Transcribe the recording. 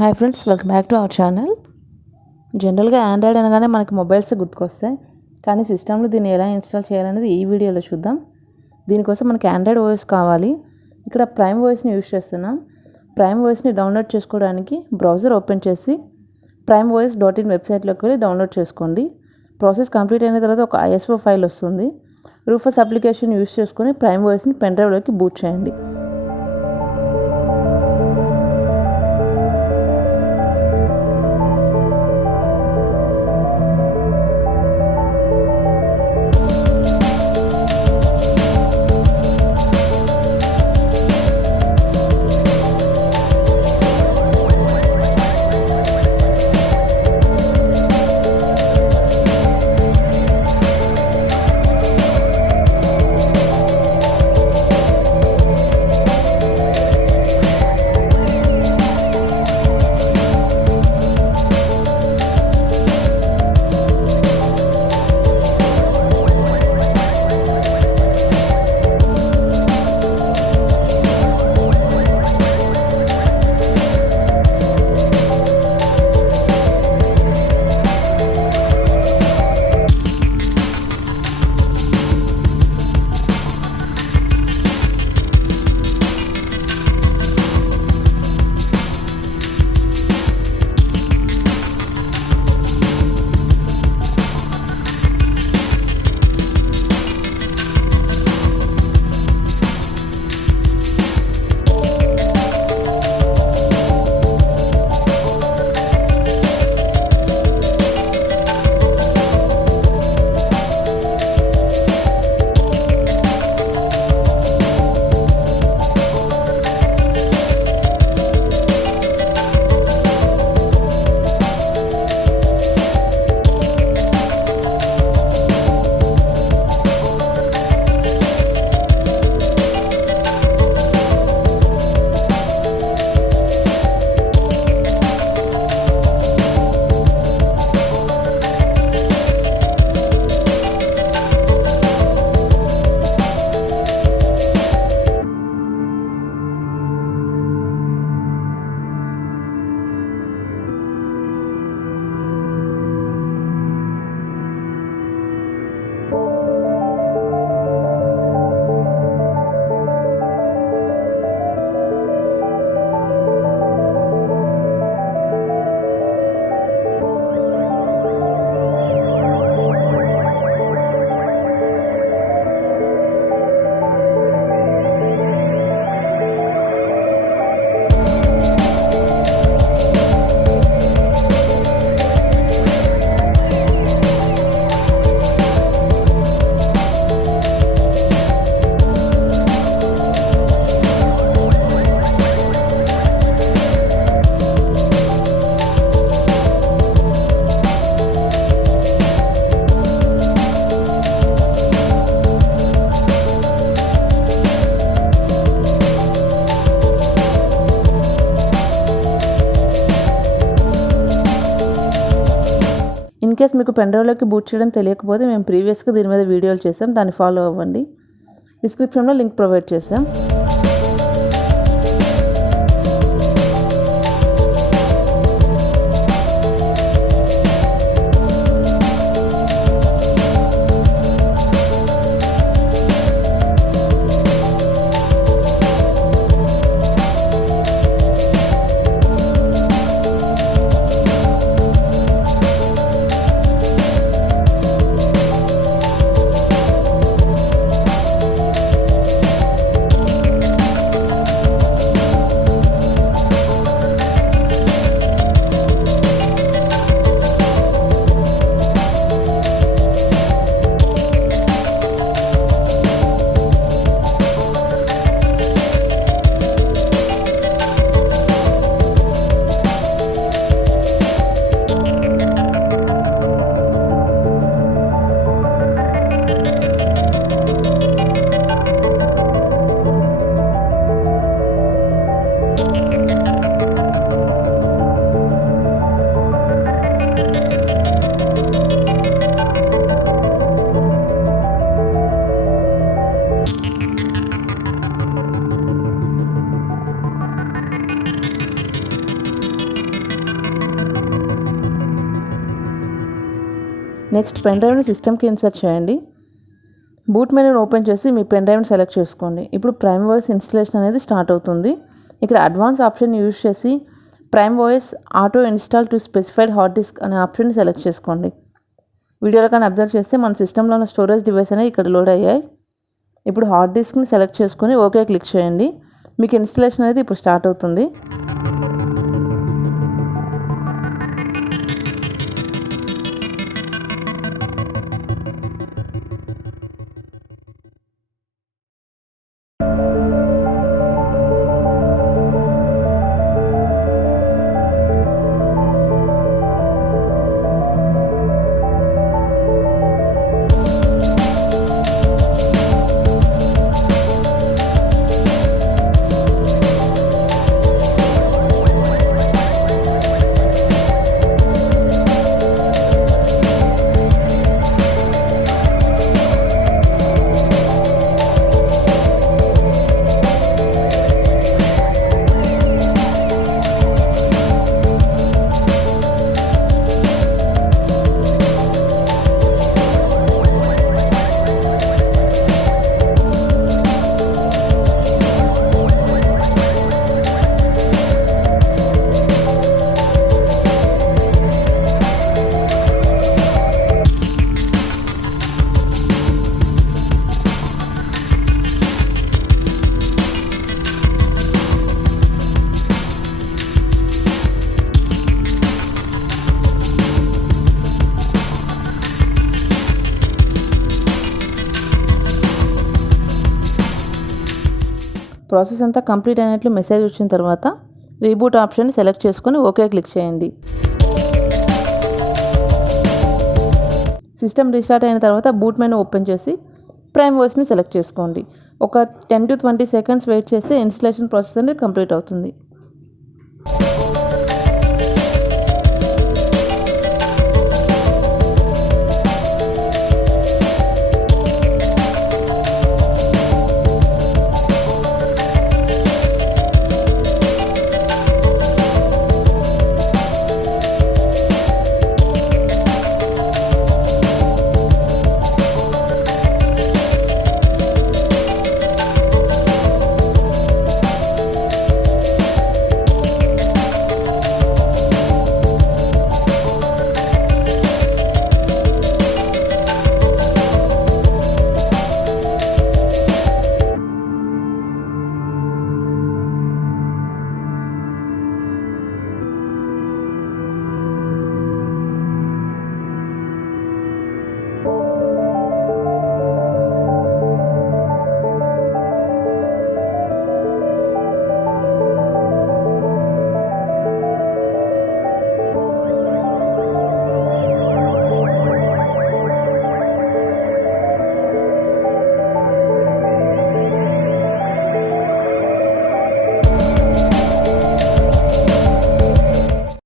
Hi friends, welcome back to our channel. జనరల్గా ఆండ్రాయిడ్ అనగానే మనకి మొబైల్స్ గుర్తుకొస్తాయి, కానీ సిస్టంలో దీన్ని ఎలా ఇన్స్టాల్ చేయాలనేది ఈ వీడియోలో చూద్దాం. దీనికోసం మనకి ఆండ్రాయిడ్ ఓఎస్ కావాలి. ఇక్కడ PrimeOSని యూజ్ చేస్తున్నాం. PrimeOSని డౌన్లోడ్ చేసుకోవడానికి బ్రౌజర్ ఓపెన్ చేసి PrimeOS.in వెబ్సైట్లోకి వెళ్ళి డౌన్లోడ్ చేసుకోండి. ప్రాసెస్ కంప్లీట్ అయిన తర్వాత ఒక ISO ఫైల్ వస్తుంది. రూఫస్ అప్లికేషన్ యూజ్ చేసుకొని PrimeOSని పెన్ డ్రైవ్లోకి బూట్ చేయండి. ఇన్ కేస్ మీకు పెన్ డ్రైవ్లోకి బూట్ చేయడం తెలియకపోతే మేము ప్రీవియస్గా దీని మీద వీడియోలు చేసాం, దాన్ని ఫాలో అవ్వండి. డిస్క్రిప్షన్లో లింక్ ప్రొవైడ్ చేసాం. నెక్స్ట్ పెన్ డ్రైవ్ని సిస్టమ్కి ఇన్సర్ట్ చేయండి. బూట్ మెనూని ఓపెన్ చేసి మీ పెన్ డ్రైవ్ని సెలెక్ట్ చేసుకోండి. ఇప్పుడు PrimeOS ఇన్స్టలేషన్ అనేది స్టార్ట్ అవుతుంది. ఇక్కడ అడ్వాన్స్ ఆప్షన్ యూజ్ చేసి PrimeOS auto install to specified hard disk అనే ఆప్షన్ని సెలెక్ట్ చేసుకోండి. వీడియోలో కానీ అబ్జర్వ్ చేస్తే మన సిస్టంలో ఉన్న స్టోరేజ్ డివైస్ అనేవి ఇక్కడ లోడ్ అయ్యాయి. ఇప్పుడు హార్డ్ డిస్క్ని సెలెక్ట్ చేసుకొని ఓకే క్లిక్ చేయండి. మీకు ఇన్స్టలేషన్ అనేది ఇప్పుడు స్టార్ట్ అవుతుంది. ప్రాసెస్ అంతా కంప్లీట్ అయినట్లు మెసేజ్ వచ్చిన తర్వాత రీబూట్ ఆప్షన్ని సెలెక్ట్ చేసుకొని ఓకే క్లిక్ చేయండి. సిస్టమ్ రీస్టార్ట్ అయిన తర్వాత బూట్ మెనూ ఓపెన్ చేసి PrimeOSని సెలెక్ట్ చేసుకోండి. ఒక 10 to 20 seconds వెయిట్ చేస్తే ఇన్స్టలేషన్ ప్రాసెస్ అనేది కంప్లీట్ అవుతుంది.